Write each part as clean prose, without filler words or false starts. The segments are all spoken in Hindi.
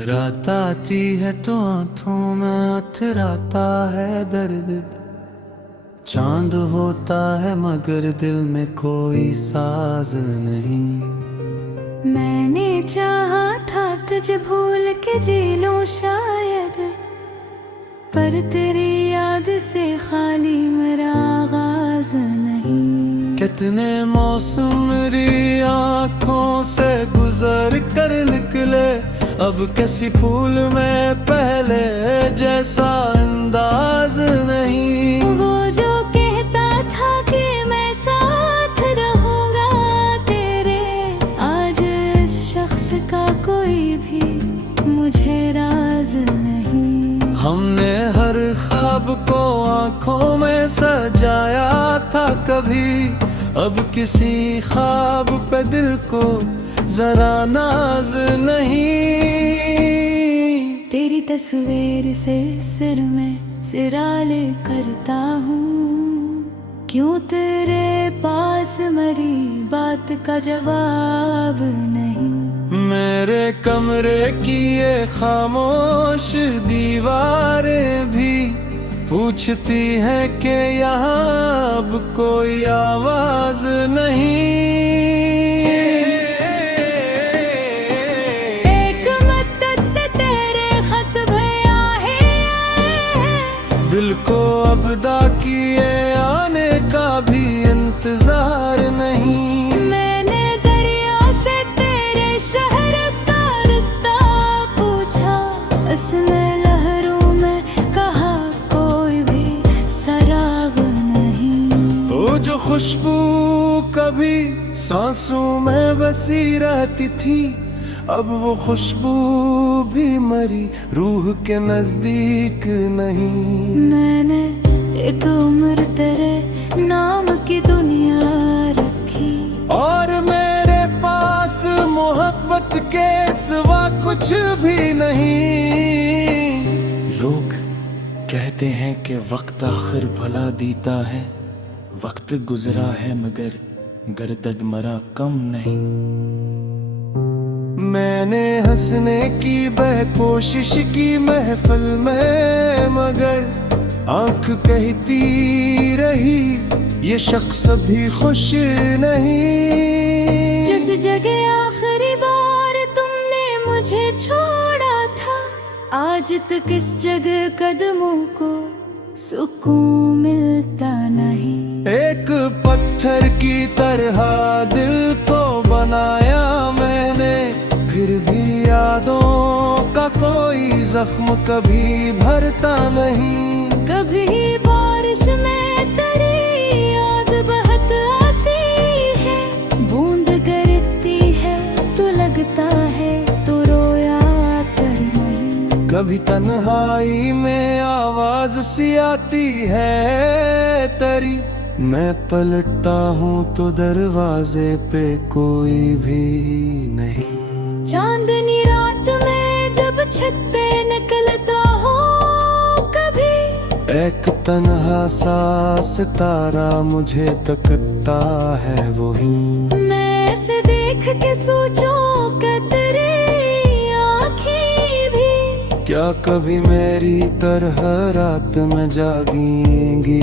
रात आती है तो आंखों में अथराता है दर्द। चांद होता है मगर दिल में कोई साज नहीं। मैंने चाहा था तुझे भूल के जी लूं शायद, पर तेरी याद से खाली मेरा आगाज नहीं। कितने मौसम मेरी आँखों से गुजर कर निकले, अब किसी फूल में पहले जैसा अंदाज नहीं। वो जो कहता था कि मैं साथ रहूंगा तेरे, आज इस शख्स का कोई भी मुझे राज नहीं। हमने हर ख्वाब को आंखों में सजाया था कभी, अब किसी ख्वाब पे दिल को जरा नाज नहीं। तेरी तस्वीर से सिर में सिराले करता हूँ, क्यों तेरे पास मरी बात का जवाब नहीं। मेरे कमरे की ये खामोश दीवारें भी पूछती हैं कि यहाँ अब कोई आवाज नहीं। एक मदद से तेरे खत भैया है, दिल को अबदा किए आने का भी इंतजार नहीं। मैंने दरिया से तेरे शहर का रास्ता पूछा, उसने लहरों में कहा कोई भी सराग नहीं। वो जो खुशबू कभी सांसों में बसी रहती थी, अब वो खुशबू भी मरी रूह के नजदीक नहीं। मैंने एक उम्र तेरे नाम की दुनिया रखी, और मेरे पास मोहब्बत के सिवा कुछ भी नहीं। लोग कहते हैं कि वक्त आखिर भला देता है, वक्त गुजरा है मगर गर्दद मरा कम नहीं। मैंने हंसने की कोशिश की महफिल में, मगर आंख कहती रही ये शख्स भी खुश नहीं। जिस जगह आखिरी बार तुमने मुझे छोड़ा था, आज तक इस जगह कदमों को सुकून मिलता नहीं। एक पत्थर की तरह दिल को बनाया मैंने, फिर भी यादों का कोई जख्म कभी भरता नहीं। कभी बारिश में तेरी याद बहत आती है, बूंद गिरती है तो लगता है तो रोया कर नहीं। कभी तन्हाई में आवाज सी आती है तेरी, मैं पलटता हूँ तो दरवाजे पे कोई भी नहीं। चांदनी रात में जब छत पे निकलता हो कभी, एक तन्हा सा सितारा मुझे तकता है वही। मैं ऐसे देख के सोचूं कि तेरी आँखें भी क्या कभी मेरी तरह रात में जागेंगी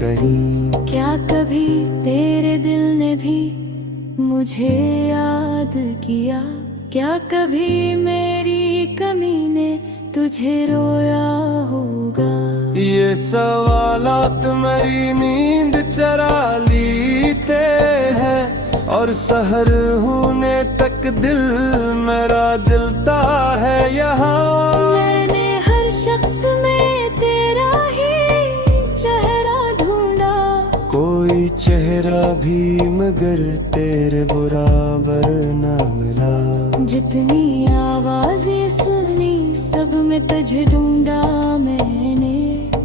कहीं। क्या कभी तेरे दिल ने भी मुझे याद किया, क्या कभी मेरी कमी ने तुझे रोया होगा। ये सवालात मेरी नींद चरा लेते हैं, और सहर होने तक दिल मेरा जलता है यहाँ। मैंने हर शख्स में तेरा ही चेहरा ढूंढा, कोई चेहरा भी मगर तेरे बराबर न मिला। जितनी आवाजें सुनी सब में तुझे ढूंढा मैंने,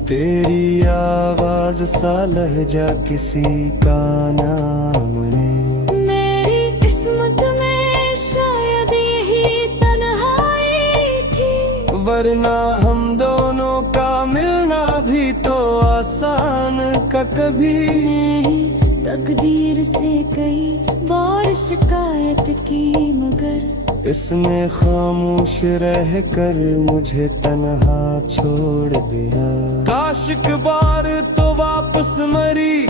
तेरी आवाज सा लहजा किसी का नाम ने। मेरी किस्मत में शायद यही तन्हाई थी, वरना हम दोनों का मिलना भी तो आसान का कभी नहीं। तकदीर से कई बार शिकायत की मगर इसने खामोश रह कर मुझे तन्हा छोड़ दिया। काश एक बार तो वापस मरी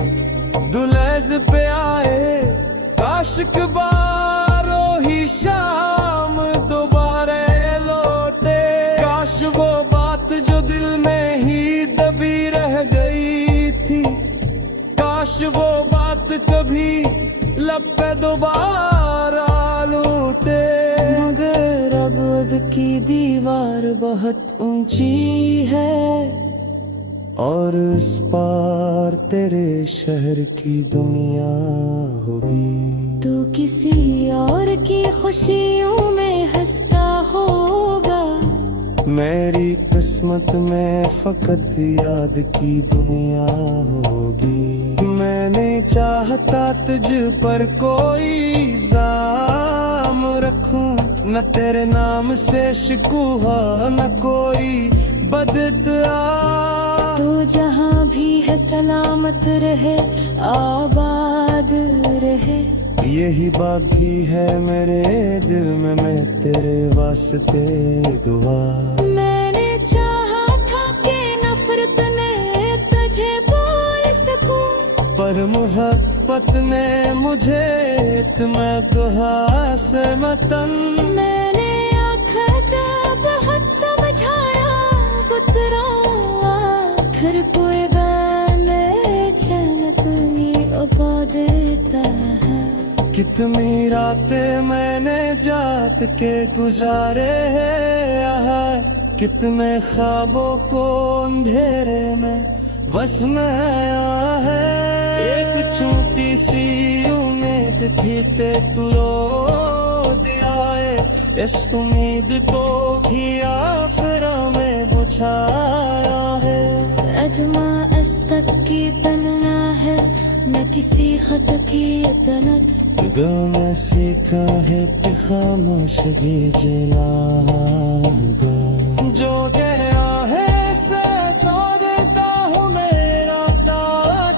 दुलहज पे आए, काश एक बार ही शाम दोबारा लौटे। काश वो बात जो दिल में ही दबी रह गई थी, काश वो बात कभी लब पे दोबारा लौटे। मगर अब की दीवार बहुत ऊंची है और इस पार तेरे शहर की दुनिया होगी। तू किसी और की खुशियों में हंसता होगा, मेरी किस्मत में फकत याद की दुनिया होगी। मैंने चाहता तुझ पर कोई इल्जाम रखूं, न तेरे नाम से शिकवा न कोई बददुआ। तू जहाँ भी है सलामत रहे, आबाद रहे। यही बाकी है मेरे दिल में, मैं तेरे वास्ते दुआ। मैंने चाहा था कि नफरत ने तुझे बोल सकूं, पर मोहब्बत ने मुझे इतना कहा से मतन। मैंने आखिर बहुत समझाया गुतरा, आखिर कोई बने चनक ये उपा देता है। कितनी रातें मैंने जात के गुजारे हैं यहाँ, कितने ख्वाबों को अंधेरे में बस में आया है। एक छोटी सी उम्मीद थी ते तू रो दिया है, इस उम्मीद को ही आखिर में बुझाया है। अदमा अस्तक की तन्ना है, न किसी खत की तनक। दिल में सीखा है कि खामोशी जलागा, जो गया है से जो देता हूँ मेरा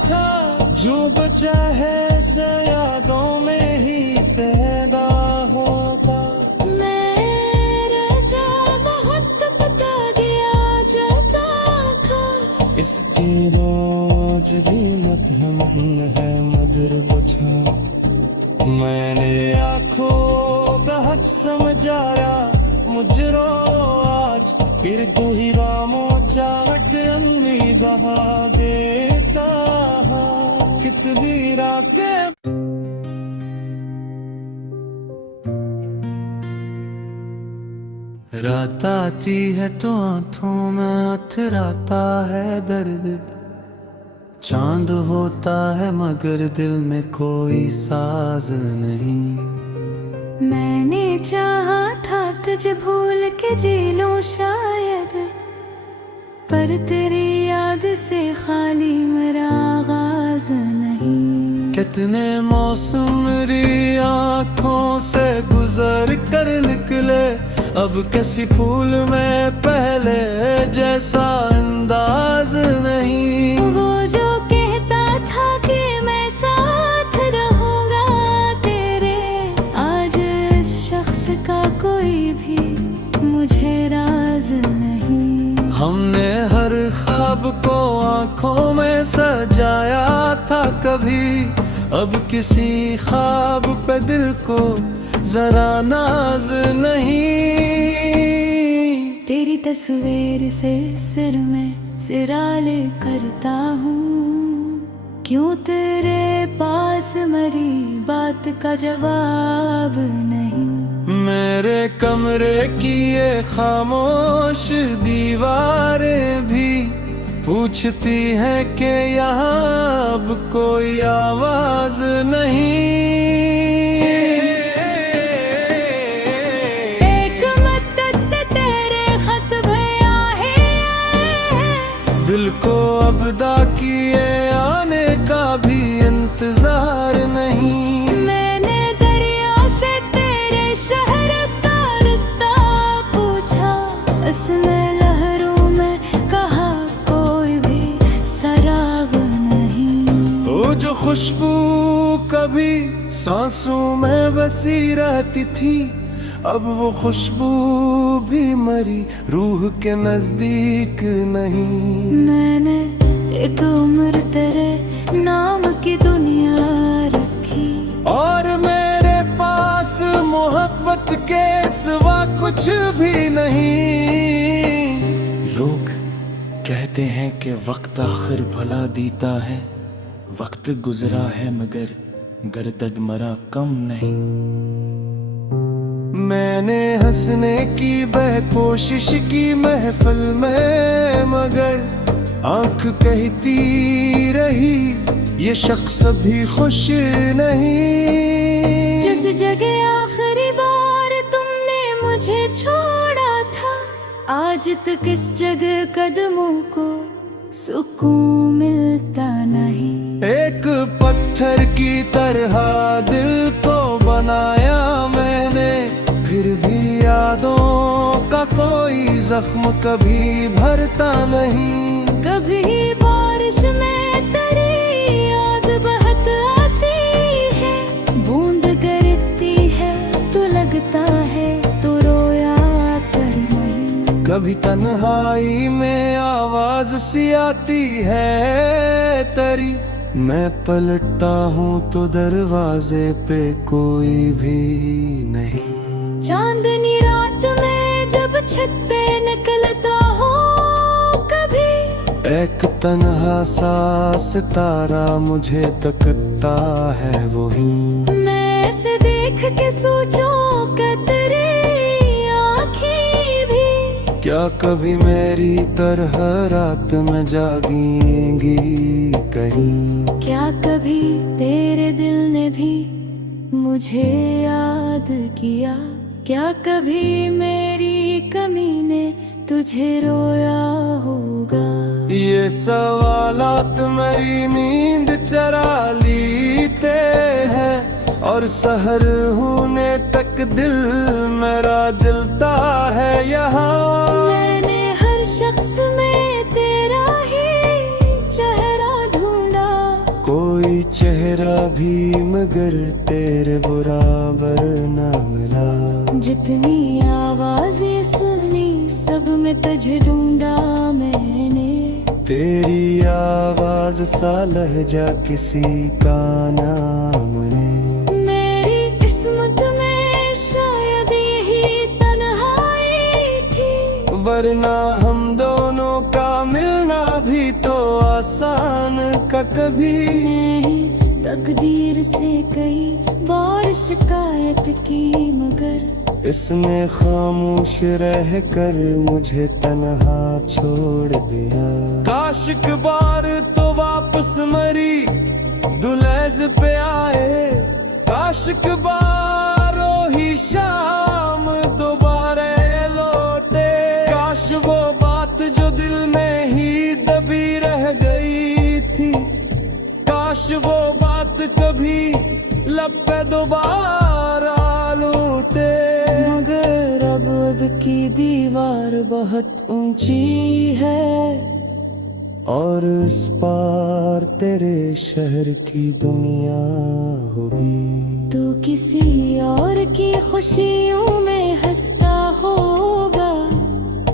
था, जो बचा है से यादों में ही पैदा होगा। मेरा जो बहुत पता गया जाता था, इसकी रोज कीमत हम है मगर बुझा। मैंने आंखों का हक समझाया मुझरो आज, फिर तू ही रामो चाट अन्नी बहा देता। कितनी रातें रात आती है तो आंखों में अथराता है दर्द। चांद होता है मगर दिल में कोई साज नहीं। मैंने चाहा था तुझे भूल के जी लूं शायद, पर तेरी याद से खाली मेरा आगाज नहीं। कितने मौसम मेरी आँखों से गुजर कर निकले, अब किसी फूल में पहले जैसा अंदाज नहीं। वो जो कहता था कि मैं साथ रहूंगा तेरे, आज इस शख्स का कोई भी मुझे राज नहीं। हमने हर ख्वाब को आंखों में सजाया था कभी, अब किसी ख्वाब पे दिल को जरा नाज नहीं। तेरी तस्वीर से सिर में सिराले करता हूँ, क्यों तेरे पास मरी बात का जवाब नहीं। मेरे कमरे की ये खामोश दीवारें भी पूछती है कि यहाँ अब कोई आवाज नहीं। एक मदद से तेरे खत भया है, दिल को अबदा किए आने का भी इंतजार नहीं। मैंने दरिया से तेरे शहर का रास्ता पूछा, उसने लहरों में कहा कोई भी सराग नहीं। वो जो खुशबू कभी सांसों में बसी रहती थी, अब वो खुशबू भी मरी, रूह के नजदीक नहीं। मैंने एक उम्र तेरे नाम की दुनिया रखी, और मेरे पास मोहब्बत के सिवा कुछ भी नहीं। लोग कहते हैं कि वक्त आखिर भला देता है, वक्त गुजरा है मगर गर्दद मरा कम नहीं। मैंने हंसने की वह कोशिश की महफिल में, मगर आंख कहती रही ये शख्स भी खुश नहीं। जिस जगह आखिरी बार तुमने मुझे छोड़ा था, आज तक इस जगह कदमों को सुकून मिलता नहीं। एक पत्थर की तरह दिल को बनाया मैंने, फिर भी यादों का कोई जख्म कभी भरता नहीं। कभी बारिश में तेरी याद बहत आती है, बूंद गिरती है तो लगता है तो रोया कर नहीं। कभी तन्हाई में आवाज सी आती है तेरी, मैं पलटता हूँ तो दरवाजे पे कोई भी नहीं। चांदनी रात में जब छत पे निकलता हो कभी, एक तन्हा सा सितारा मुझे तकता है वही। मैं ऐसे देख के सोचूं कि तेरी आँखें भी क्या कभी मेरी तरह रात में जागेंगी कहीं? क्या कभी तेरे दिल ने भी मुझे याद किया? क्या कभी मेरी कमी ने तुझे रोया होगा? ये सवालात मेरी नींद चरा लेते हैं, और सहर होने तक दिल मेरा जलता है यहाँ। मैंने हर शख्स में तेरा ही चेहरा ढूंढा, कोई चेहरा भी मगर तेरे बराबर न मिला। जितनी आवाजें सुनी सब में तुझे ढूंढा मैंने। तेरी आवाज सा लहजा किसी का नाम ने। मेरी किस्मत में शायद यही तन्हाई थी, वरना हम दोनों का मिलना भी तो आसान का कभी नहीं। तकदीर से कई बार शिकायत की मगर इसने खामोश रह कर मुझे तन्हा छोड़ दिया। काश एक बार तो वापस मरी दुलेज पे आए, काश एक बार ही शाम दोबारा लौटे। काश वो बात जो दिल में ही दबी रह गई थी, काश वो बात कभी लब पे दोबारा लौटे। मगर अबद की दीवार बहुत ऊंची है, और इस पार तेरे शहर की दुनिया होगी। तू किसी और की खुशियों में हंसता होगा,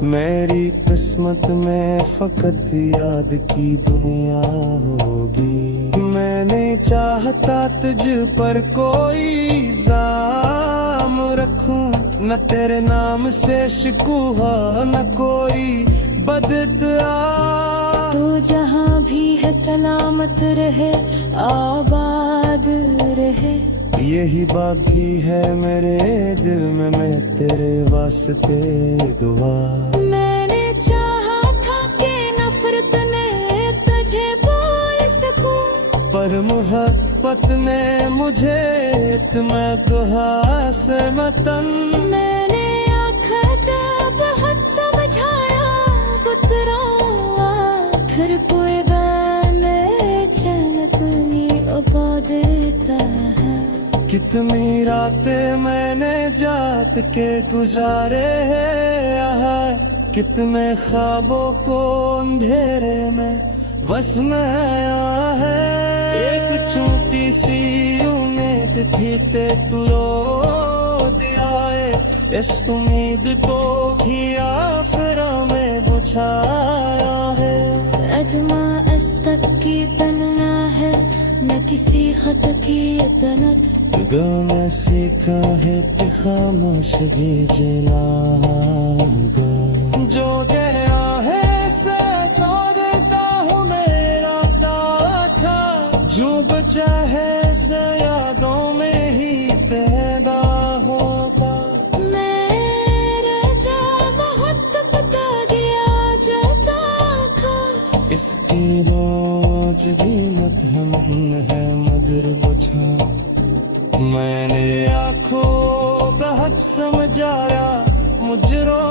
मेरी किस्मत में फकत याद की दुनिया होगी। मैंने चाहता तुझ पर कोई इल्जाम रखूं, न तेरे नाम से शिकवा न कोई बददुआ। तो जहाँ भी है सलामत रहे आबाद रहे। यही बात भी है मेरे दिल में, मैं तेरे वास्ते दुआ। मैंने चाहा था कि नफरत ने तुझे बोल सकूं, पर मोहब्बत ने मुझे तुम्हें दुआ से मतन। मैंने आखिर बहुत समझाया गुतरा, फिर कोई बने चैनक नहीं उपा देता है। कितनी रातें मैंने जात के गुजारे हैं यहाँ, कितने ख्वाबों को अंधेरे में बस में आया है। एक छोटी सी उम्मीद थी ते तू रो दिया है, इस उम्मीद को भी आखिरा में बुझाया है। अदमा अस्तक की तन्ना है, न किसी खत की तनक। गम सीखा है कि खामोशगी जलागा। जो गया है से जो देता हूँ मेरा था, जो बचा है से यादों में ही पैदा होगा। मेरा जा बहुत पता गया जाता था। इसकी रोज भी मध्यम है मगर बुझा। मैंने आंखों का हक समझाया मुझरो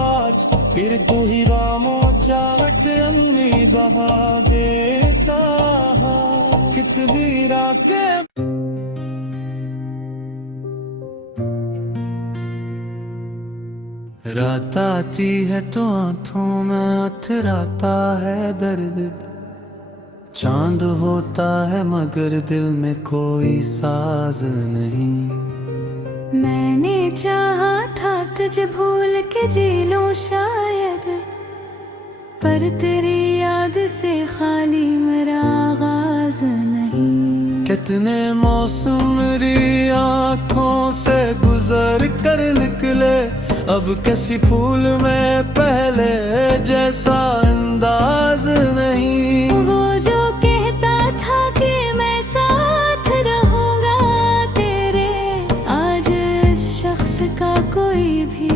आज, फिर तू ही रामो चावट अम्मी बहा देता। कितनी रातें रात आती है तो आंखों में अथराता है दर्द। चांद होता है मगर दिल में कोई साज नहीं। मैंने चाहा था तुझे भूल के जी लूं शायद, पर तेरी याद से खाली मेरा आगाज नहीं। कितने मौसम मेरी आँखों से गुजर कर निकले, अब किसी फूल में पहले जैसा अंदाज नहीं। वो जो कहता था कि मैं साथ रहूंगा तेरे, आज इस शख्स का कोई भी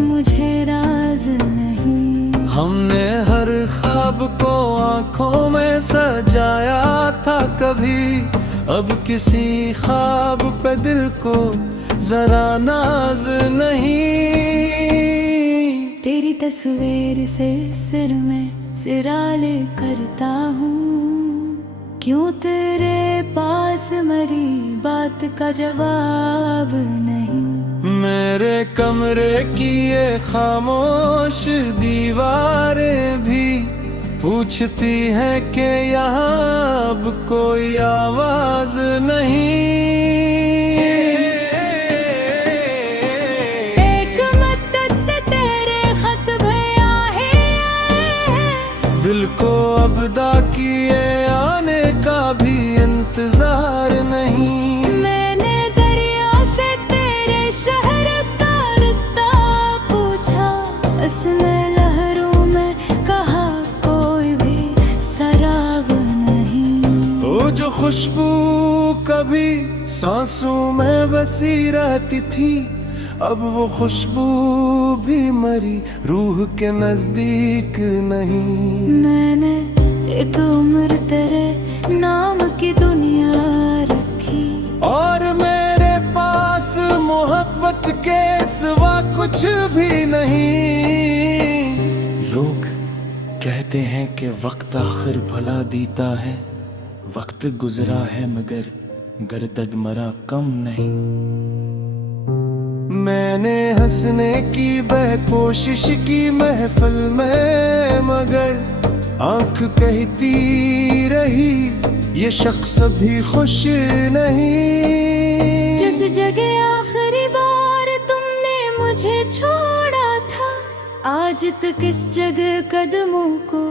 मुझे राज नहीं। हमने हर ख्वाब को आंखों में सजाया था कभी, अब किसी ख्वाब पे दिल को जरा नाज नहीं। तेरी तस्वीर से सिर में सिराले करता हूँ, क्यों तेरे पास मरी बात का जवाब नहीं। मेरे कमरे की ये खामोश दीवारें भी पूछती हैं कि यहाँ अब कोई आवाज नहीं। एक मद्दत से तेरे खत भया है, दिल को अबदा किए आने का भी इंतजार नहीं। मैंने दरिया से तेरे शहर का रास्ता पूछा, उसने लहरों में कहा कोई भी सराग नहीं। वो जो खुशबू कभी सांसों में बसी रहती थी, अब वो खुशबू भी मरी रूह के नजदीक नहीं। मैंने एक उम्र तेरे नाम की दुनिया रखी, और मेरे पास मोहब्बत के सिवा कुछ भी नहीं। लोग कहते हैं कि वक्त आखिर भला देता है, वक्त गुजरा है मगर गर्दद मरा कम नहीं। मैंने हंसने की वह कोशिश की महफिल में, मगर आंख कहती रही ये शख्स भी खुश नहीं। जिस जगह आखिरी बार तुमने मुझे छोड़ा था, आज तक इस जगह कदमों को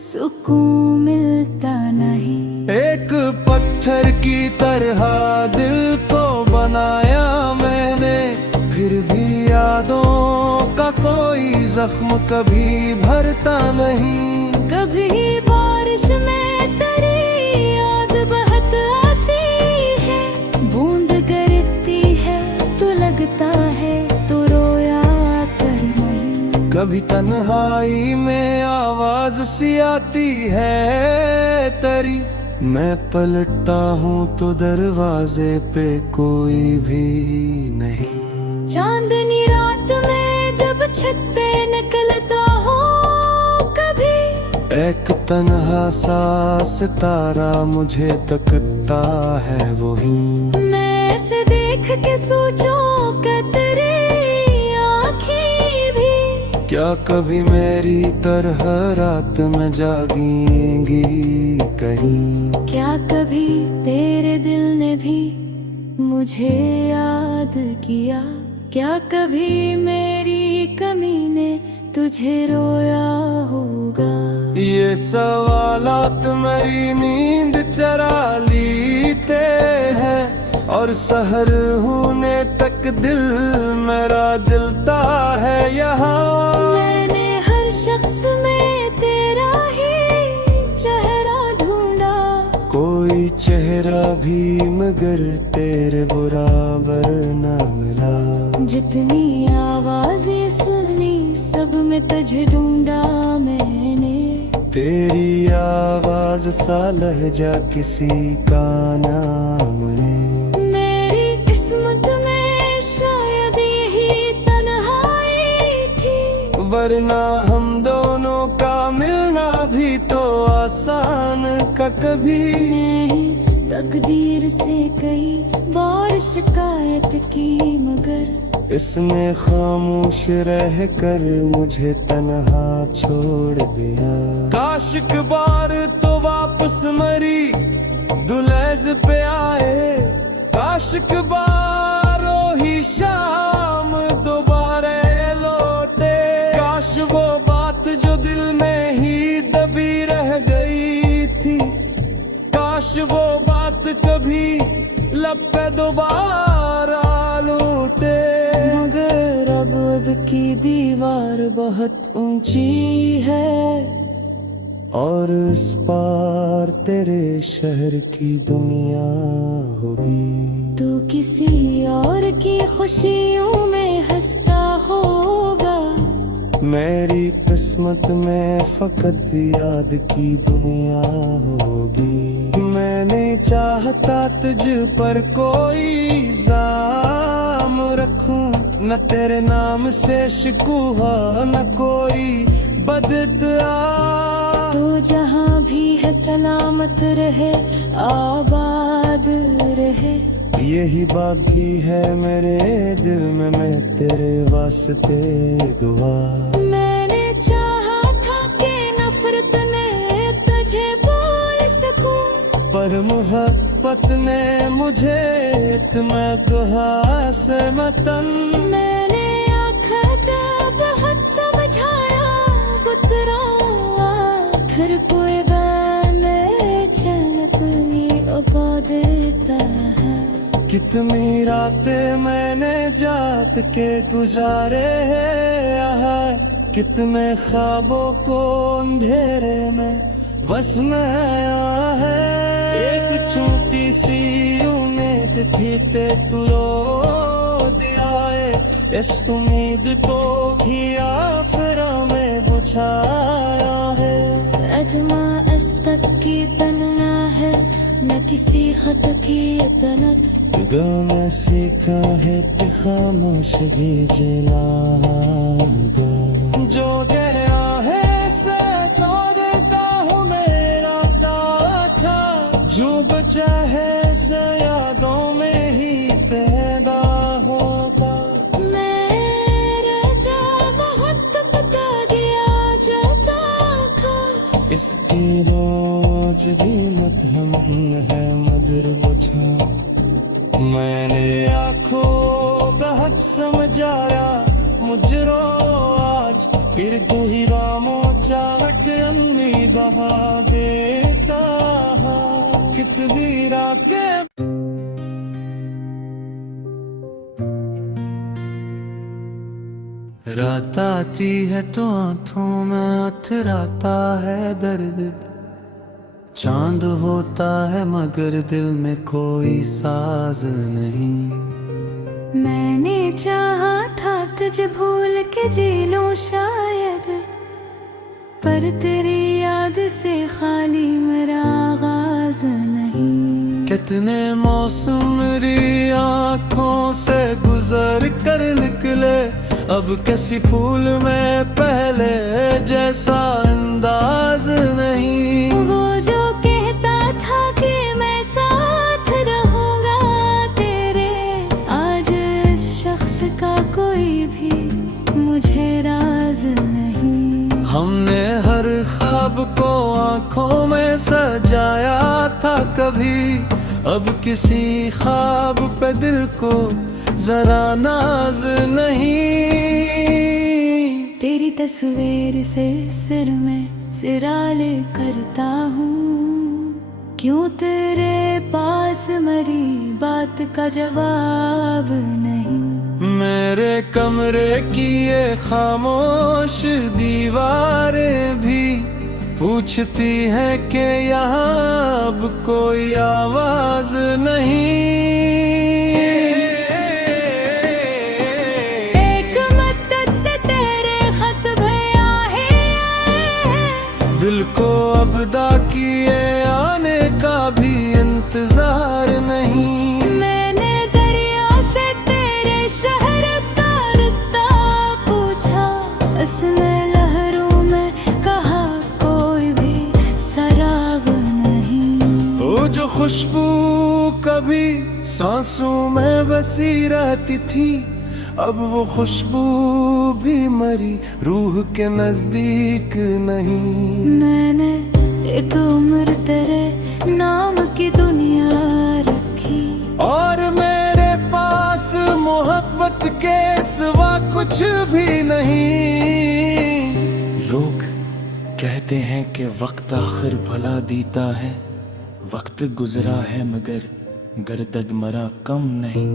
सुकून मिलता नहीं। एक पत्थर की तरह दिल को बनाया मैंने, फिर भी यादों का कोई जख्म कभी भरता नहीं। कभी बारिश में तेरी याद बहत आती है, बूंद गिरती है तो लगता है तो रोया कर नहीं। कभी तन्हाई में आवाज सी आती है तेरी, मैं पलटता हूँ तो दरवाजे पे कोई भी नहीं। चांदनी रात में जब छत पे निकलता हो कभी, एक तन्हा सा सितारा मुझे तकता है वही। मैं ऐसे देख के सोचूं कि तेरी आँखें भी क्या कभी मेरी तरह रात में जागेंगी कहीं। क्या कभी तेरे दिल ने भी मुझे याद किया। क्या कभी मेरी कमी ने तुझे रोया होगा? ये सवालात मेरी नींद चरा लीते हैं, और सहर होने तक दिल मेरा जलता है यहाँ। मैंने हर शख्स में तेरा ही चेहरा ढूंढा, कोई चेहरा भी मगर तेरे बराबर न मिला। जितनी आवाजें सुनी सब में तुझे ढूंढा मैंने। तेरी आवाज सा लहजा किसी का नाम ने। मेरी किस्मत में शायद यही तन्हाई थी, वरना हम दोनों का मिलना भी तो आसान का कभी नहीं। तकदीर से कई बार शिकायत की मगर इसने खामोश रह कर मुझे तन्हा छोड़ दिया। काश एक बार तो वापस मरी दुलेज पे आए, काश एक बार ही शाम दोबारा लौटे। काश वो बात जो दिल में ही दबी रह गई थी, काश वो बात कभी लब पे दोबारा लौटे। मगर अबद की दीवार बहुत ऊंची है, और इस पार तेरे शहर की दुनिया होगी। तू किसी और की खुशियों में हंसता होगा, मेरी किस्मत में फकत याद की दुनिया होगी। मैंने चाहता तुझ पर कोई इल्जाम रखूं, न तेरे नाम से शिकवा न कोई बददुआ। तो जहाँ भी है सलामत रहे, आबाद रहे। यही बाकी है मेरे दिल में, मैं तेरे वास्ते दुआ। मैंने चाहा था कि नफरत ने तुझे बोल सकूं, पर मोहब्बत ने मुझे इत्मीनान से मतन। मैंने आखा था बहुत समझाया बुतरा, फिर कोई बने चनकनी उपा देता है। कितनी रातें मैंने जाग के गुजारे हैं यहाँ, कितने ख्वाबों को अंधेरे में बस में आया है। एक छोटी सी उम्मीद थी ते तू रो दिया है, इस उम्मीद को भी आफरा में बुझाया है। अदमा अस्तक की तन्ना है, न किसी खत की तनक। दिल में सीखा है कि खामोशी जलाएगा, जो गया है से जो देता हूँ मेरा दावा था, जो बचा है से यादों में ही पैदा होगा। मेरा जो बहुत बता दिया जाता था, इसकी रोज भी मध्यम है मगर बुझा। मैंने आंखों का हक समझाया मुझरो आज, फिर तू ही रामो चाहत अन्नी बहा देता। कितनी रातें रात आती है तो आंखों में अथराता है दर्द। चांद होता है मगर दिल में कोई साज नहीं। मैंने चाहा था तुझे भूल के जी लूं शायद, पर तेरी याद से खाली मेरा आगाज नहीं। कितने मौसम मेरी आँखों से गुजर कर निकले, अब किसी फूल में पहले जैसा अंदाज नहीं। वो जो कहता था कि मैं साथ रहूंगा तेरे, आज इस शख्स का कोई भी मुझे राज नहीं। हमने हर ख्वाब को आंखों में सजाया था कभी, अब किसी ख्वाब पे दिल को जरा नाज नहीं। तेरी तस्वीर से सिर में सिराले करता हूँ, क्यों तेरे पास मरी बात का जवाब नहीं। मेरे कमरे की ये खामोश दीवारें भी पूछती है कि यहाँ अब कोई आवाज नहीं। एक मदद से तेरे खत भैया है, दिल को अबदा किए आने का भी इंतजार नहीं। मैंने दरिया से तेरे शहर का रास्ता पूछा, उसने लहरों में कहा कोई भी सराग नहीं। वो जो खुशबू कभी सांसों में बसी रहती थी, अब वो खुशबू भी मरी रूह के नजदीक नहीं। मैंने एक उम्र तेरे नाम की दुनिया रखी, और मेरे पास मोहब्बत के सिवा कुछ भी नहीं। लोग कहते हैं कि वक्त आखिर भला देता है, वक्त गुजरा है मगर गर्दद मरा कम नहीं।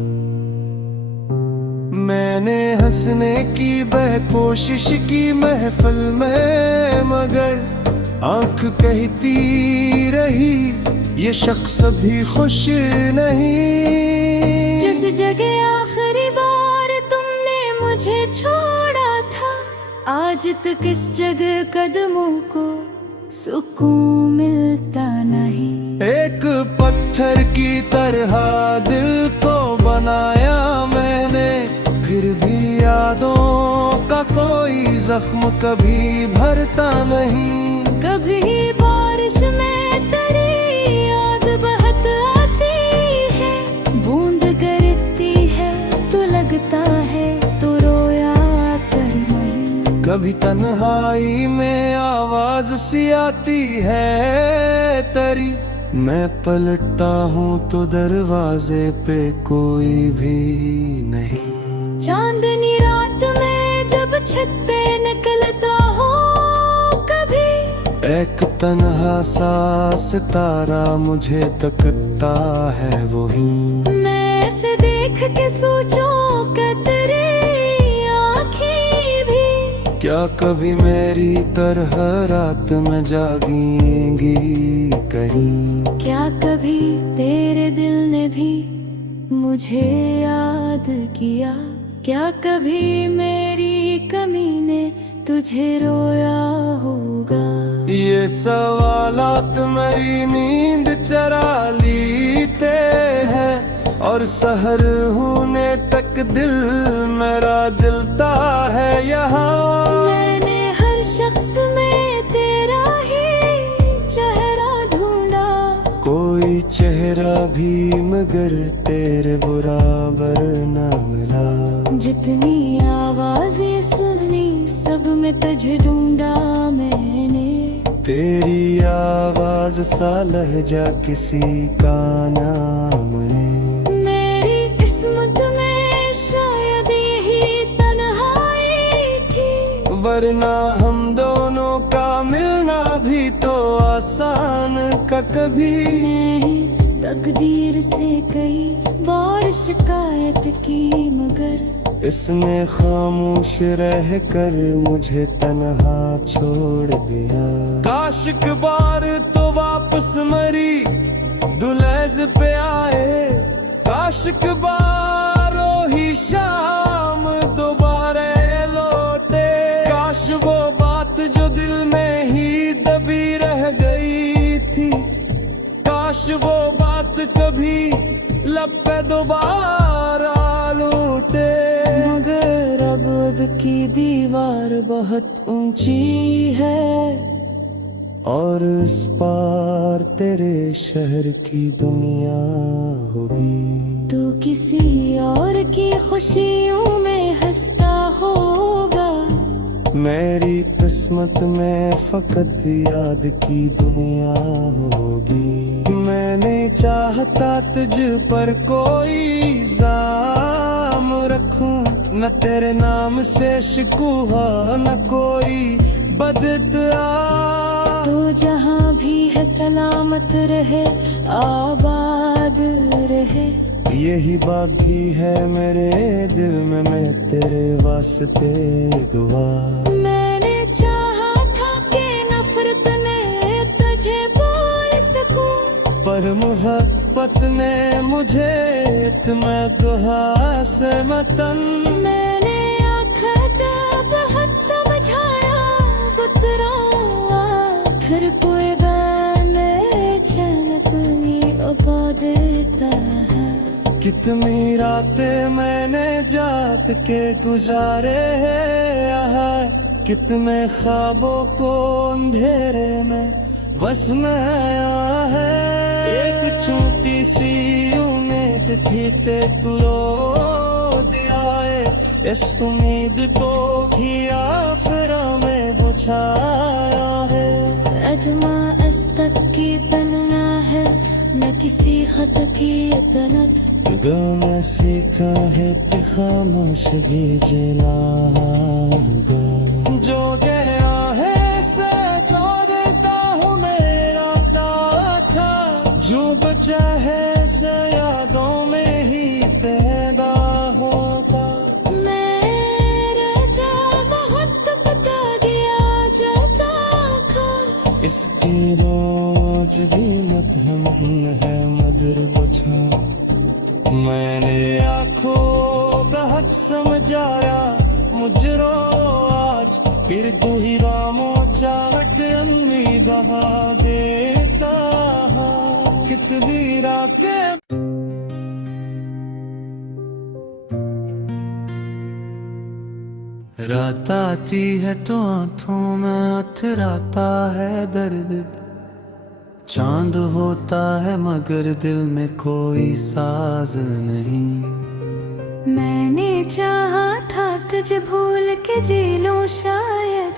मैंने हंसने की बह कोशिश की महफिल में, मगर आंख कहती रही ये शख्स भी खुश नहीं। जिस जगह आखिरी बार तुमने मुझे छोड़ा था, आज तक इस जगह कदमों को सुकून मिलता नहीं। एक पत्थर की तरह दिल को बनाया मैंने, फिर भी यादों का कोई जख्म कभी भरता नहीं। कभी बारिश में तेरी याद बहत आती है, बूंद गिरती है तो लगता है तो रोया कर नहीं। कभी तन्हाई में आवाज सी आती है तेरी, मैं पलटता हूँ तो दरवाजे पे कोई भी नहीं। चांदनी रात में जब छत पे निकलता हो कभी, एक तन्हा सा सितारा मुझे तकता है वही। मैं ऐसे देख के सोचूं कि तेरी आँखें भी क्या कभी मेरी तरह रात में जागेंगी कहीं। क्या कभी तेरे दिल ने भी मुझे याद किया, क्या कभी मेरी कमी ने तुझे रोया होगा। ये सवालात मेरी नींद चरा लेते हैं, और सहर होने तक दिल मेरा जलता है यहाँ। मैंने हर शख्स में तेरा ही चेहरा ढूंढा, कोई चेहरा भी मगर तेरे बराबर न मिला। जितनी आवाजें सुनी सब में तुझे ढूंढा मैंने। तेरी आवाज सा लहजा किसी का नाम ने। मेरी किस्मत में शायद यही तन्हाई थी, वरना हम दोनों का मिलना भी तो आसान का कभी नहीं। तकदीर से कई बार शिकायत की मगर इसने खामोश रह कर मुझे तन्हा छोड़ दिया। काश एक बार तो वापस मरी दुलेज पे आए, काश एक बार ही शाम दोबारा लौटे। काश वो बात जो दिल में ही दबी रह गई थी, काश वो बात कभी लब पे दोबारा लौटे। मगर अब की दीवार बहुत ऊंची है, और इस पार तेरे शहर की दुनिया होगी। तू किसी और की खुशियों में हंसता होगा, मेरी किस्मत में फकत याद की दुनिया होगी। मैंने चाहता तुझ पर कोई इल्जाम न तेरे नाम से शिकवा न कोई बददुआ। तो जहाँ भी है सलामत रहे, आबाद रहे। यही बात भी है मेरे दिल में, मैं तेरे वास्ते दुआ। मैंने चाहा था कि नफरत ने तुझे बोल सकूं, पर मोहब्बत ने मुझे इतना दुआ से मतन। मैंने आखा था बहुत समझाया गुतरा, फिर कोई बने चनक उपा देता है। कितनी रातें मैंने जात के गुजारे हैं यहाँ, कितने ख्वाबों को अंधेरे में बस में आया है। एक छोटी सी उम्मीद थी ते तू दिया है, इस उम्मीद को भी आखिरा में बुझाया है। अदमा अस्तक की तन्ना है, न किसी खत की तनक। मैं सीखा है कि खामोशी जलाऊंगा। जो गया है से जो देता हूँ मेरा दाखा, जो बचा है से यादों में ही पैदा होगा। मेरा जा बहुत बता दिया जाता था, इसकी रोज भी मदहम है मगर बुझा। मैंने आंखों का हक समझाया मुझरो आज, फिर तू ही रामो चाहत अन्नी बहा देता। कितनी रातें रात आती है तो आंखों में अथराता है दर्द। चांद होता है मगर दिल में कोई साज नहीं। मैंने चाहा था तुझे भूल के जी लूं शायद,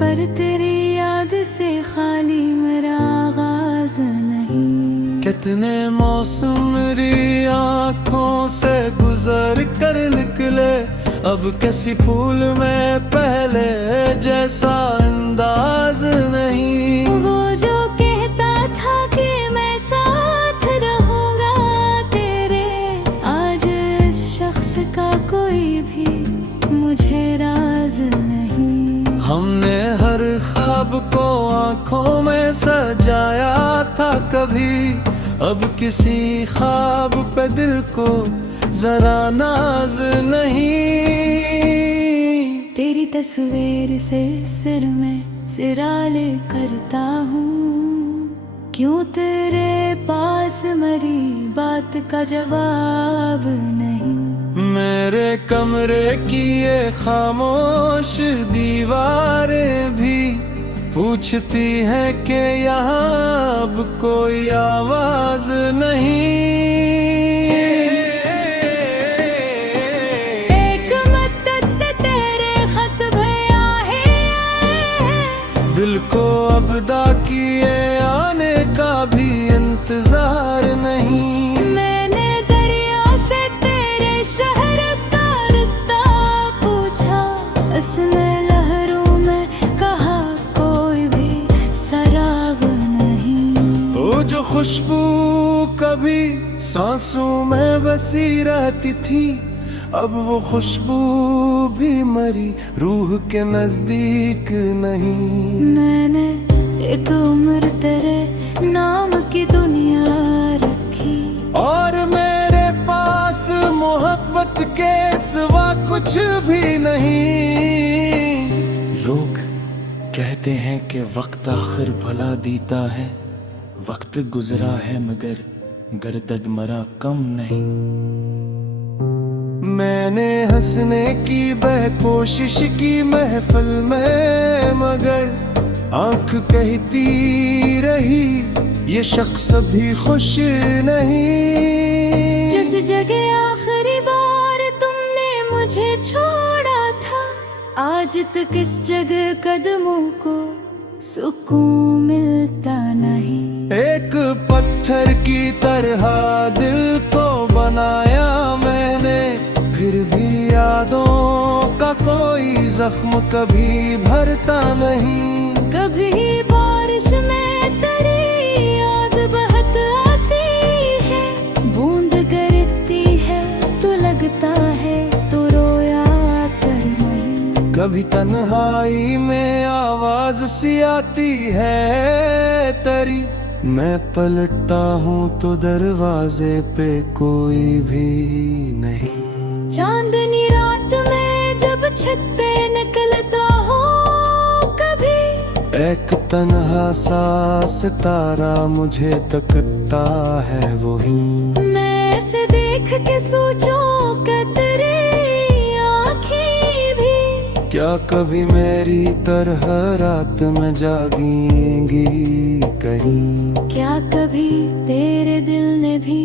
पर तेरी याद से खाली मेरा आगाज नहीं। कितने मौसम मेरी आँखों से गुजर कर निकले, अब किसी फूल में पहले जैसा अंदाज नहीं। वो जो कहता था कि मैं साथ रहूंगा तेरे, आज इस शख्स का कोई भी मुझे राज नहीं। हमने हर ख्वाब को आंखों में सजाया था कभी, अब किसी ख्वाब पे दिल को जरा नाज नहीं। तेरी तस्वीर से सिर में सिराले करता हूँ, क्यों तेरे पास मरी बात का जवाब नहीं। मेरे कमरे की ये खामोश दीवारें भी पूछती है कि यहाँ अब कोई आवाज नहीं। एक मदद से तेरे खत भैया है, दिल को अबदा किए आने का भी इंतजार नहीं। मैंने दरिया से तेरे शहर का रास्ता पूछा, उसने लहरों में कहा कोई भी सराब नहीं। वो जो खुशबू कभी सांसों में बसी रहती थी, अब वो खुशबू भी मरी रूह के नजदीक नहीं। मैंने एक उम्र तेरे नाम की दुनिया रखी, और मेरे पास मोहब्बत के सिवा कुछ भी नहीं। लोग कहते हैं कि वक्त आखिर भला देता है, वक्त गुजरा है मगर गर्दद मरा कम नहीं। मैंने हंसने की बह कोशिश की महफिल में, मगर आंख कहती रही ये शख्स भी खुश नहीं। जिस जगह आखिरी बार तुमने मुझे छोड़ा था, आज तक इस जगह कदमों को सुकून मिलता नहीं। एक पत्थर की तरह दिल को बनाया मैंने, फिर भी जख्म कभी भरता नहीं। कभी बारिश में तेरी याद बहत आती है, बूंद गिरती है तो लगता है तो रोया कर नहीं। कभी तन्हाई में आवाज सी आती है तेरी, मैं पलटता हूँ तो दरवाजे पे कोई भी नहीं। चांदनी रात में जब छत पे निकलता हो कभी, एक तन्हा सा सितारा मुझे तकता है वही। मैं ऐसे देख के सोचूं कि तेरी आँखें भी क्या कभी मेरी तरह रात में जागेंगी कहीं। क्या कभी तेरे दिल ने भी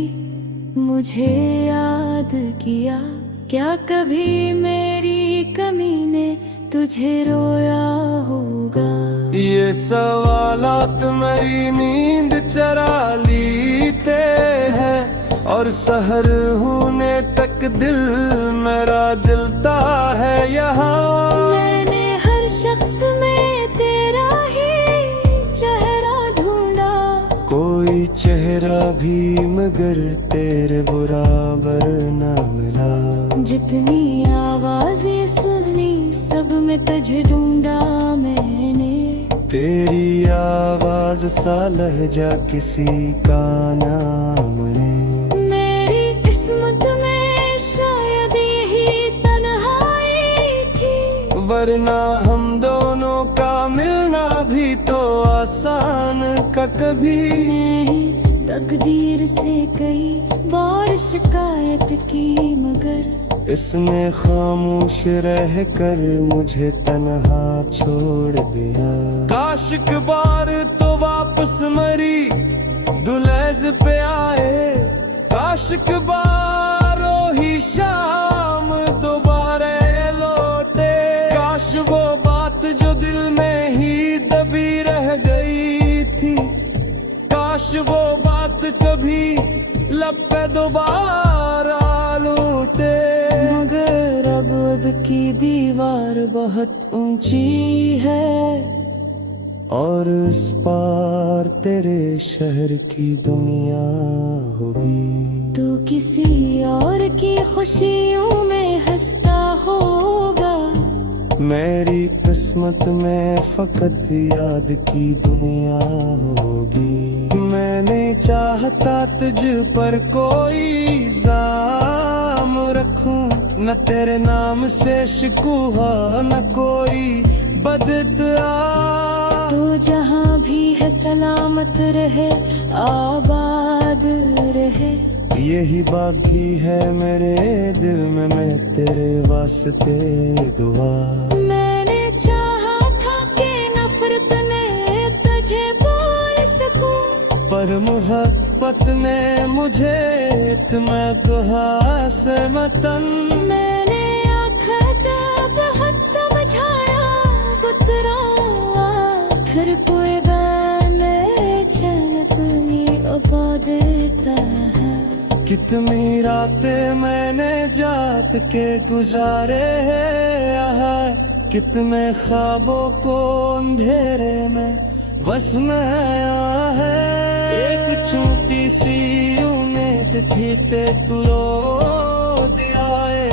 मुझे याद किया, क्या कभी मेरी कमी ने तुझे रोया होगा। ये सवालात मेरी नींद चरा लेते हैं, और सहर होने तक दिल मेरा जलता है यहाँ। मैंने हर शख्स में तेरा ही चेहरा ढूंढा, कोई चेहरा भी मगर तेरे बराबर न मिला। जितनी आवाजें सुनी सब में तुझे ढूंढा मैंने। तेरी आवाज सा लहजा किसी का नाम ने। मेरी किस्मत में शायद यही तन्हाई थी, वरना हम दोनों का मिलना भी तो आसान का कभी नहीं। तकदीर से कई बार शिकायत की मगर इसने खामोश रह कर मुझे तन्हा छोड़ दिया। काश एक बार तो वापस मरी दुलेज पे आए, काश एक बार ही शाम दोबारा लौटे। काश वो बात जो दिल में ही दबी रह गई थी, काश वो बात कभी लब पे दोबारा लौटे। मगर अबद की दीवार बहुत ऊंची है, और इस पार तेरे शहर की दुनिया होगी। तू किसी और की खुशियों में हंसता होगा, मेरी किस्मत में फकत याद की दुनिया होगी। मैंने चाहता तुझ पर कोई इल्जाम रखूं, न तेरे नाम से शिकवा न कोई बददुआ। तू जहाँ भी है सलामत रहे आबाद रहे। यही बाकी है मेरे दिल में, मैं तेरे वास्ते दुआ। मैंने चाहा था कि नफरत ने तुझे बोल सकूं, पर मोहब्बत ने मुझे इतना कहा से मतन। मैंने आखा था बहुत समझाया बुतरा, फिर कोई बने चैनक में उपा देता है। कितनी रातें मैंने जात के गुजारे हैं यहाँ, कितने ख्वाबों को अंधेरे में बस में आया है। एक छोटी सी उम्मीद थी ते तू रो दिया है,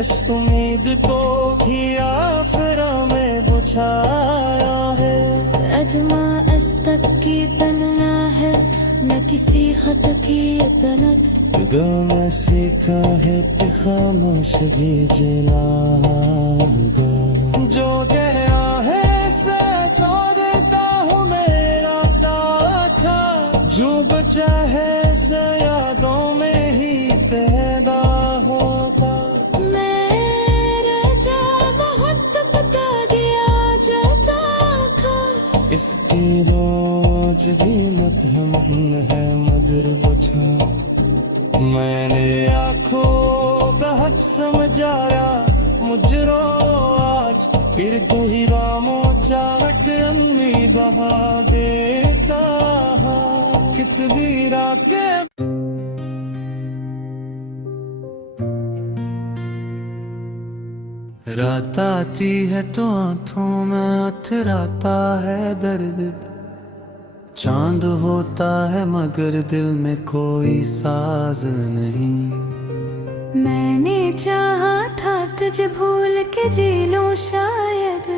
इस उम्मीद को भी आखिरा में बुझाया है। अदमा अस्तक की तन्ना है न किसी खत की तनत, गम सीखा है कि खामोशी जलाएगा। जो गया है से जो देता हूँ मेरा दाखा, जो बचा है से यादों में ही पैदा होगा। मेरा जा बहुत पता गया जाता खा, इसकी रोज भी मदहम है मगर बुझा। मैंने आंखों का हक समझाया मुझरो आज, फिर तू ही रामो चाहत अम्मी बहा देता। कितनी रातें रात आती है तो आंखों में अथराता है दर्द, चांद होता है मगर दिल में कोई साज नहीं। मैंने चाहा था तुझे भूल के जी लूं शायद,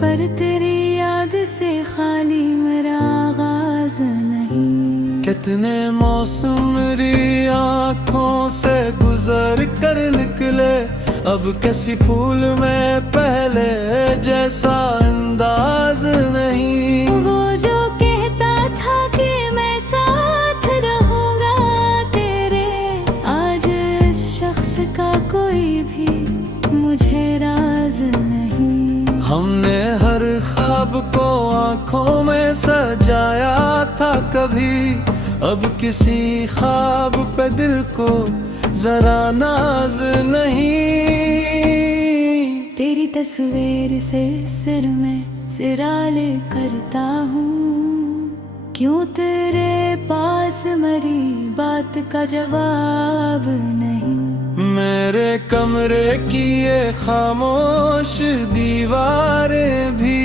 पर तेरी याद से खाली मेरा आगाज नहीं। कितने मौसम मेरी आँखों से गुजर कर निकले, अब किसी फूल में पहले जैसा अंदाज नहीं। वो जो कहता था कि मैं साथ रहूंगा तेरे, आज इस शख्स का कोई भी मुझे राज नहीं। हमने हर ख्वाब को आंखों में सजाया था कभी, अब किसी ख्वाब पे दिल को जरा नाज नहीं। तेरी तस्वीर से सिर में सिराले करता हूँ, क्यों तेरे पास मरी बात का जवाब नहीं। मेरे कमरे की ये खामोश दीवारें भी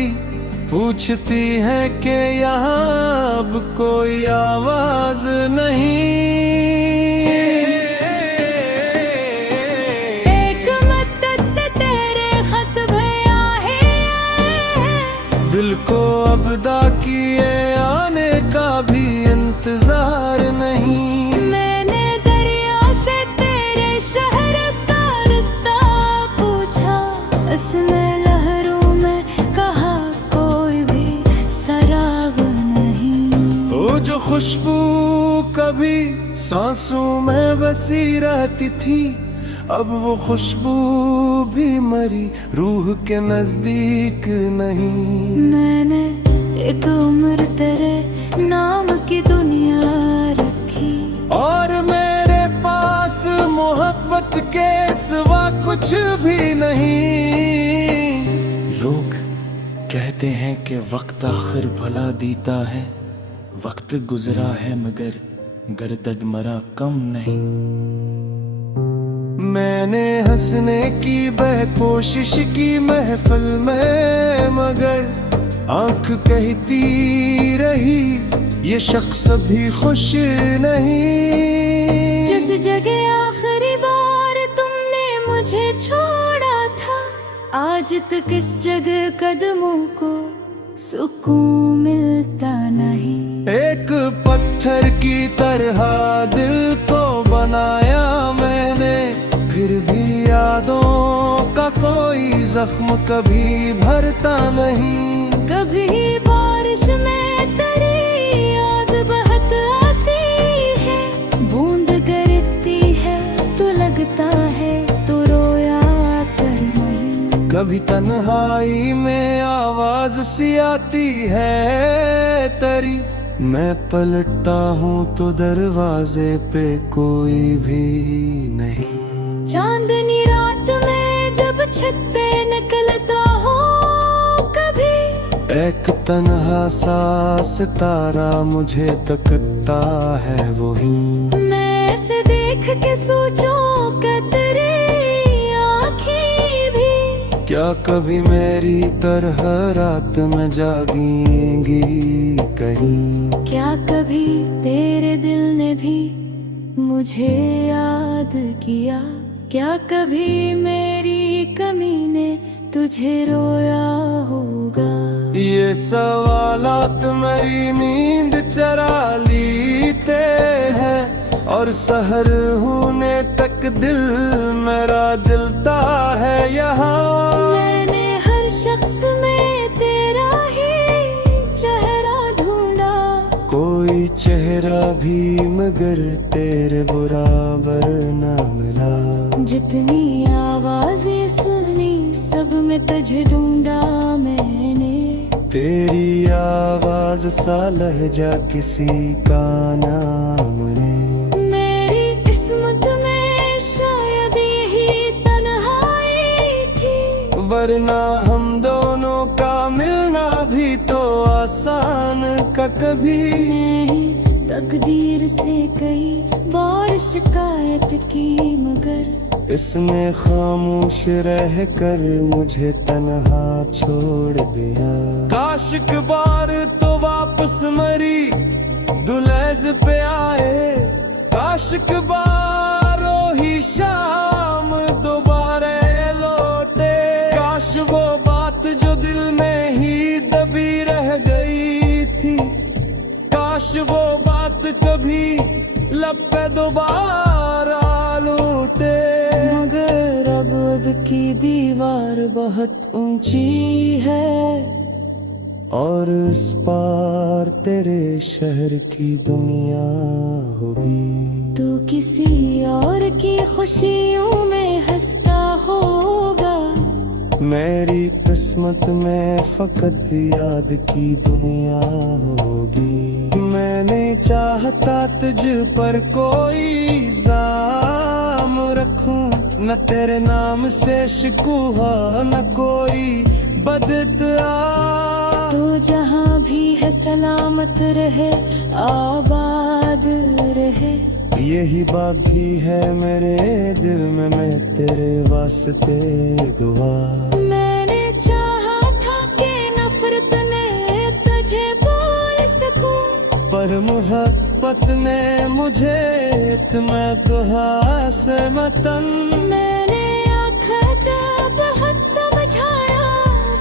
पूछती हैं कि यहाँ अब कोई आवाज नहीं। एक मदद से तेरे खत भैया है, दिल को अबदा किए आने का भी इंतजार नहीं। मैंने दरिया से तेरे शहर का रास्ता पूछा, उसने लहरों में कहा कोई भी सराग नहीं। वो जो खुशबू कभी सांसों में बसी रहती थी, अब वो खुशबू भी मरी रूह के नजदीक नहीं। मैंने एक उम्र तेरे नाम की दुनिया रखी, और मेरे पास मोहब्बत के सिवा कुछ भी नहीं। लोग कहते हैं कि वक्त आखिर भला देता है, वक्त गुजरा है मगर गर्दद मरा कम नहीं। मैंने हंसने की कोशिश की महफिल में, मगर आंख कहती रही ये शख्स भी खुश नहीं। जिस जगह आखिरी बार तुमने मुझे छोड़ा था, आज तक इस जगह कदमों को सुकून मिलता नहीं। एक पत्थर की तरह दिल को बनाया मैंने, फिर भी यादों का कोई जख्म कभी भरता नहीं। कभी बारिश में तेरी याद बहत आती है, बूंद गिरती है तो लगता है तो रोया कर नहीं। कभी तन्हाई में आवाज सी आती है तेरी, मैं पलटता हूँ तो दरवाजे पे कोई भी नहीं। चांदनी रात में जब छत पे निकलता हूँ कभी, एक तन्हा सा सितारा मुझे तकता है वही। मैं ऐसे देख के सोचूं कि तेरी आँखें भी क्या कभी मेरी तरह रात में जागेंगी कहीं। क्या कभी तेरे दिल ने भी मुझे याद किया, क्या कभी मेरी कमी ने तुझे रोया होगा। ये सवालात मेरी नींद चरा लेते हैं, और सहर होने तक दिल मेरा जलता है यहाँ। मैंने हर शख्स में तेरा ही चेहरा ढूंढा, कोई चेहरा भी मगर तेरे बराबर न मिला। जितनी आवाजें सुनी सब में तुझे ढूंढा मैंने। तेरी आवाज सा लहजा किसी का नाम ने। मेरी किस्मत में शायद यही तन्हाई थी, वरना हम दोनों का मिलना भी तो आसान का कभी नहीं तकदीर से कई बार शिकायत की मगर इसने खामोश रह कर मुझे तन्हा छोड़ दिया। काश एक बार तो वापस मरी दुलेज पे आए, काश एक बार ही शाम दोबारा लौटे। काश वो बात जो दिल में ही दबी रह गई थी, काश वो बात कभी लब पे दोबारा लौटे। मगर अबद की दीवार बहुत ऊंची है और इस पार तेरे शहर की दुनिया होगी। तू किसी और की खुशियों में हंसता होगा, मेरी किस्मत में फकत याद की दुनिया होगी। मैंने चाहता तुझ पर कोई इल्जाम रखूं, न तेरे नाम से शिकवा न कोई बददुआ। तो जहाँ भी है सलामत रहे, आबाद रहे। यही बात भी है मेरे दिल में, मैं तेरे वास्ते दुआ। मैंने चाहा था कि नफरत ने तुझे बोल सकूं, पर मोहब्बत ने मुझे इतना कहा से मतन। मैंने आखा था बहुत समझाया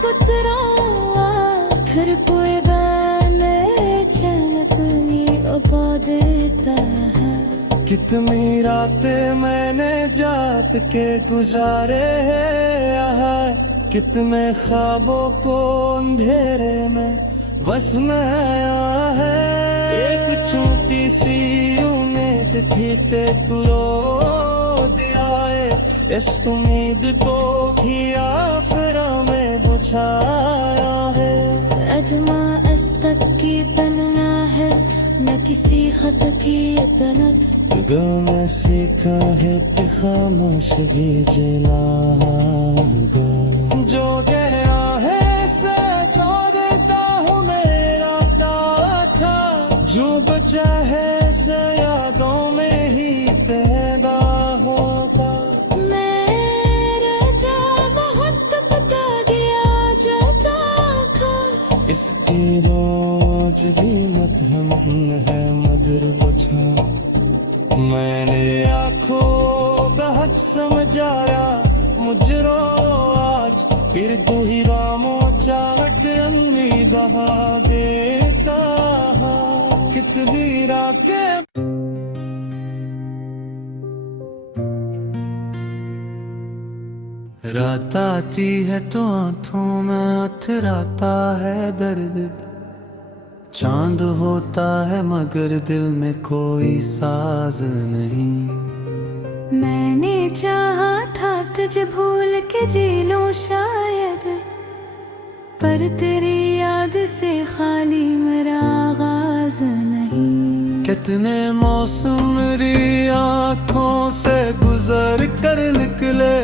बुतरा, आखिर कोई बने चनक ये उपा देता है। कितनी रातें मैंने जात के गुजारे हैं यहाँ, कितने ख्वाबों को अंधेरे में बसना आया है। एक छोटी सी उम्मीद थी ते तू रो दिया है, इस उम्मीद को भी आखिरा में बुझाया है। अदमा अस्तक की तन्ना है, न किसी खत की तनक। गाना सीखा है कि खामोशी जलागा, जो गया है से जो देता हूँ मेरा ताका, जो बचा है से यादों में ही पैदा होगा। मेरा जा बहुत पता गया जो ताका, इसकी रोज भी मधम है मगर बचा। मैंने आंखों का हक समझाया मुझरो आज, फिर तू ही रामो चाहत अन्नी बहा देता। कितनी रातें रात आती है तो आंखों में अथराता है दर्द। चांद होता है मगर दिल में कोई साज नहीं। मैंने चाहा था तुझे भूल के जी लूं शायद, पर तेरी याद से खाली मेरा आगाज नहीं। कितने मौसम मेरी आँखों से गुजर कर निकले,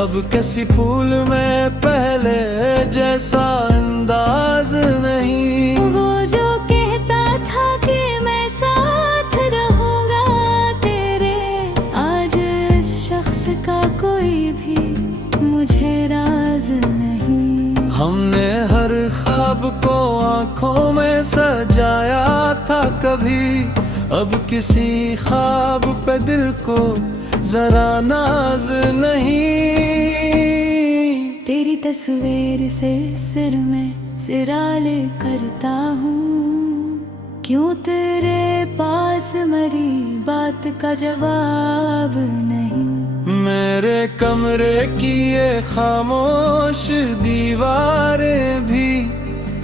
अब किसी फूल में पहले जैसा अंदाज नहीं। वो जो कहता था कि मैं साथ रहूंगा तेरे, आज इस शख्स का कोई भी मुझे राज नहीं। हमने हर ख्वाब को आंखों में सजाया था कभी, अब किसी ख्वाब पे दिल को जरा नाज नहीं। तेरी तस्वीर से सिर में सिराले करता हूँ, क्यों तेरे पास मरी बात का जवाब नहीं। मेरे कमरे की ये खामोश दीवारें भी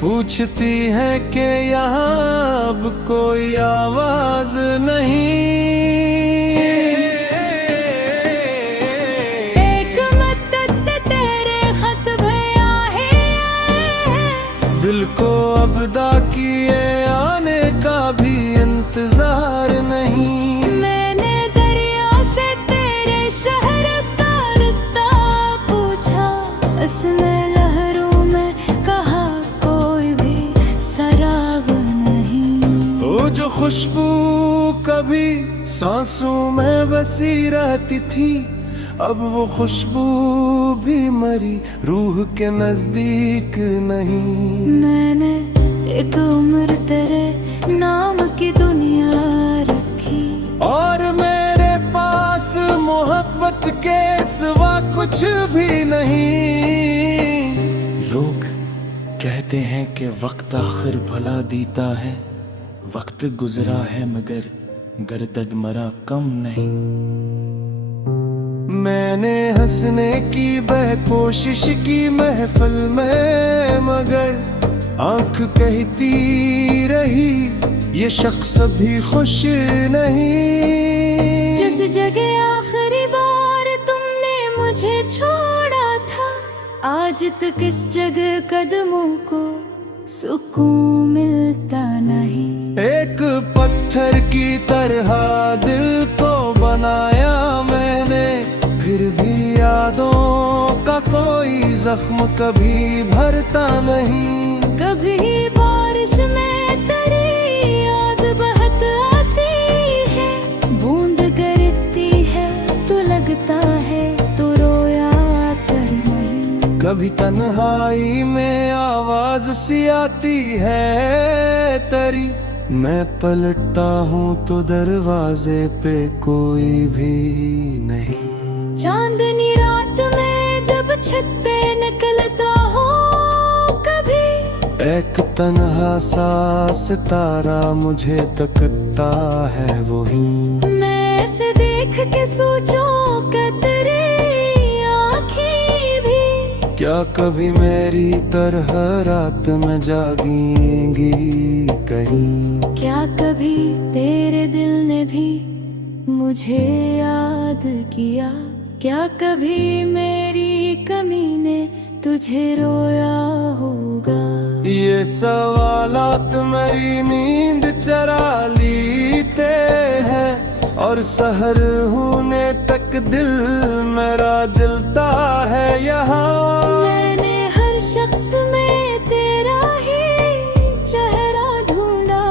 पूछती है कि यहाँ अब कोई आवाज नहीं। एक मदद से तेरे खत भैया है, दिल को अबदा किए आने का भी इंतजार नहीं। मैंने दरिया से तेरे शहर का रास्ता पूछा, उसने लहरों में कहा कोई भी सराग नहीं। वो जो खुशबू कभी सांसों में बसी रहती थी, अब वो खुशबू भी मरी, रूह के नजदीक नहीं। मैंने एक उम्र तेरे नाम की दुनिया रखी, और मेरे पास मोहब्बत के सिवा कुछ भी नहीं। लोग कहते हैं कि वक्त आखिर भला देता है, वक्त गुजरा है मगर गर्दद मरा कम नहीं। मैंने हंसने की वह कोशिश की महफिल में, मगर आंख कहती रही ये शख्स भी खुश नहीं। जिस जगह आखिरी बार तुमने मुझे छोड़ा था, आज तक इस जगह कदमों को सुकून मिलता नहीं। एक पत्थर की तरह दिल को बनाया मैंने, फिर भी यादों का कोई जख्म कभी भरता नहीं। कभी बारिश में तेरी याद बहत आती है, बूंद गिरती है तो लगता है तो रोया कर नहीं। कभी तन्हाई में आवाज सी आती है तेरी, मैं पलटता हूँ तो दरवाजे पे कोई भी नहीं। चांदनी रात में जब छत पे निकलता हो कभी, एक तन्हा सा सितारा मुझे तकता है वही। मैं ऐसे देख के सोचूं कि तेरी आँखें भी क्या कभी मेरी तरह रात में जागेंगी कहीं? क्या कभी तेरे दिल ने भी मुझे याद किया? क्या कभी मेरी कमी ने तुझे रोया होगा? ये सवालात मेरी नींद चरा लेते हैं, और सहर होने तक दिल मेरा जलता है यहाँ। मैंने हर शख्स में तेरा ही चेहरा ढूंढा,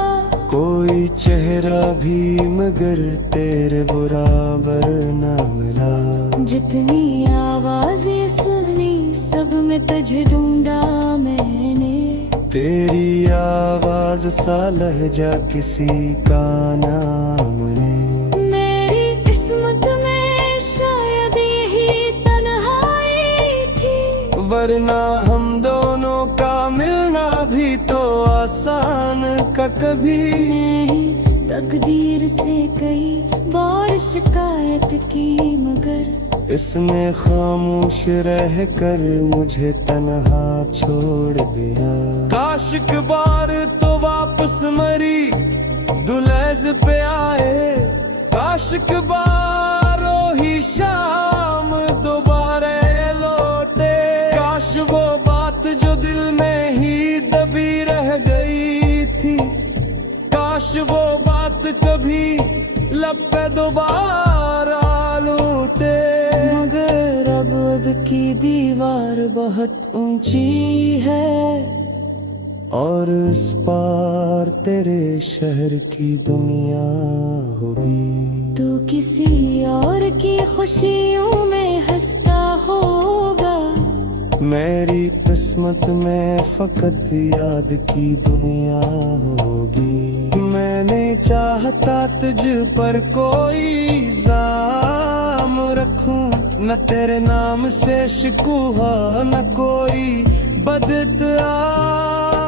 कोई चेहरा भी मगर तेरे बराबर न मिला। जितनी आवाजें सुनी सब में तुझे ढूंढा मैंने। तेरी आवाज सा लहजा किसी का नाम ने। मेरी किस्मत में शायद यही तन्हाई थी, वरना हम दोनों का मिलना भी तो आसान का कभी नहीं। तकदीर से कई बार शिकायत की मगर इसने खामोश रह कर मुझे तन्हा छोड़ दिया। काश एक बार तो वापस मरी दुलेज पे आए, काश एक बार ही शाम दोबारा लौटे। काश वो बात जो दिल में ही दबी रह गई थी, काश वो बात कभी लब पे दोबारा लौटे। मगर अबद की दीवार बहुत ऊंची है, और इस पार तेरे शहर की दुनिया होगी। तू किसी और की खुशियों में हंसता होगा, मेरी किस्मत में फकत याद की दुनिया होगी। मैंने चाहता तुझ पर कोई इल्जाम रखूं, न तेरे नाम से शिकवा न कोई बददुआ।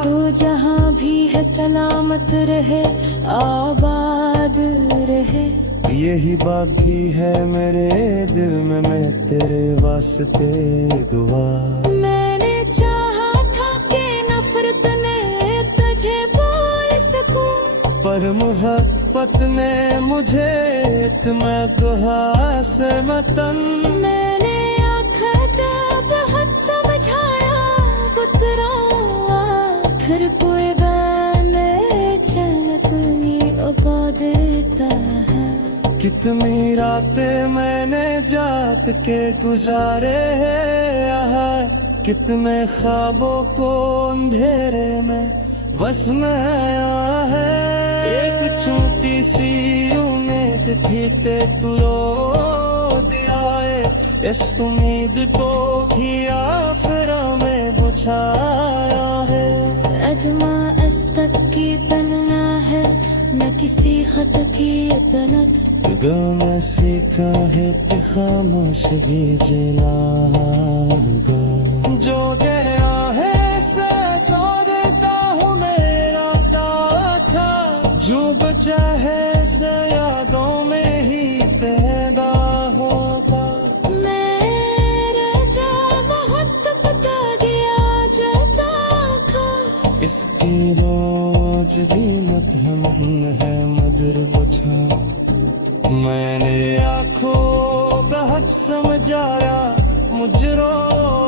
तो जहाँ भी है सलामत रहे आबाद रहे। यही बाकी है मेरे दिल में, मैं तेरे वास्ते दुआ। मैंने चाहा था कि नफरत ने तुझे बोल सकूं, पर मोहब्बत ने मुझे इतना दुआ से मतन। मैंने आखा था बहुत समझाया पुत्रा, फिर कोई बने छनकनी उपा देता है। कितनी रातें मैंने जात के गुजारे हैं यहाँ, कितने ख्वाबों को अंधेरे में बस में आया है एक छोटी सी उम्मीद थी ते तू रो दिया है इस उम्मीद को ही आखिरा में बुझाया है अदमा अस्तक की तन्ना है न किसी खत की तनत दिल में सीखा है कि खामोश भी जलागा जो गया है से जो देता हूँ मेरा दाता जो बचा है से यादों में ही पैदा होगा मेरे जा बहुत पता गया जता का इसकी रोज भी मदहम है मगर बुझा मैंने आंखों का हक समझाया मुझरो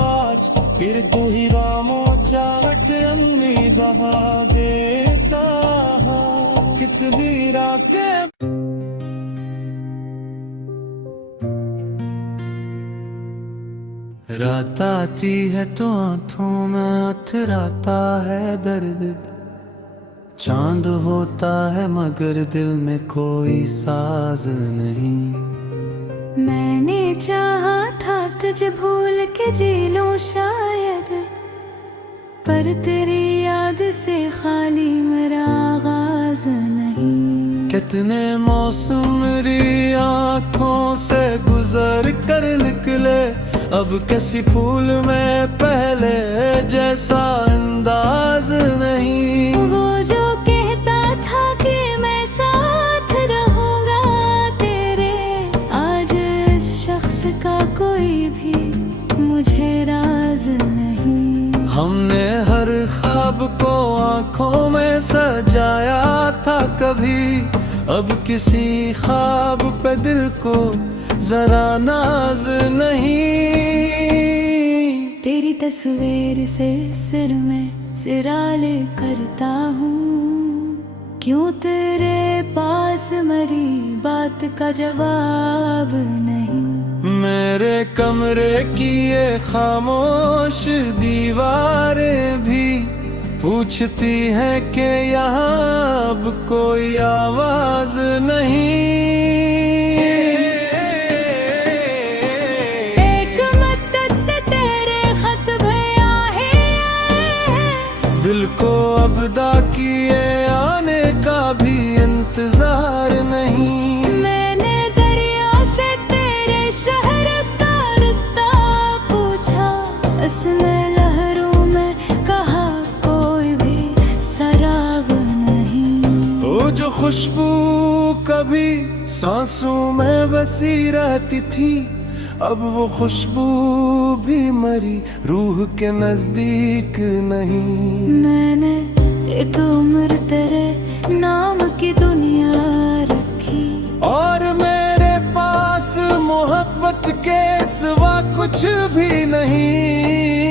आज फिर तू ही रामो चाट अन्नी बहा देता कितनी रातें रात आती है तो आंखों में अथराता है दर्द चांद होता है मगर दिल में कोई साज नहीं मैंने चाहा था तुझे भूल के जी लूं शायद पर तेरी याद से खाली मेरा आगाज नहीं कितने मौसम मेरी आँखों से गुजर कर निकले अब किसी फूल में पहले जैसा अंदाज नहीं वो जो कहता था कि मैं साथ रहूंगा तेरे आज इस शख्स का कोई भी मुझे राज नहीं हमने हर ख्वाब को आंखों में सजाया था कभी अब किसी ख्वाब पे दिल को जरा नाज नहीं तेरी तस्वीर से सिर में सिराले करता हूँ क्यों तेरे पास मरी बात का जवाब नहीं मेरे कमरे की ये खामोश दीवारें भी पूछती है कि यहाँ अब कोई आवाज नहीं एक मदद से तेरे खत भैया है दिल को अबदा किए आने का भी इंतजार नहीं मैंने दरिया से तेरे शहर का रास्ता पूछा उसने लहरों में कहा कोई भी सराग नहीं वो जो खुशबू कभी सांसों में बसी रहती थी अब वो खुशबू भी मरी रूह के नजदीक नहीं मैंने एक उम्र तेरे नाम की दुनिया रखी और मेरे पास मोहब्बत के सिवा कुछ भी नहीं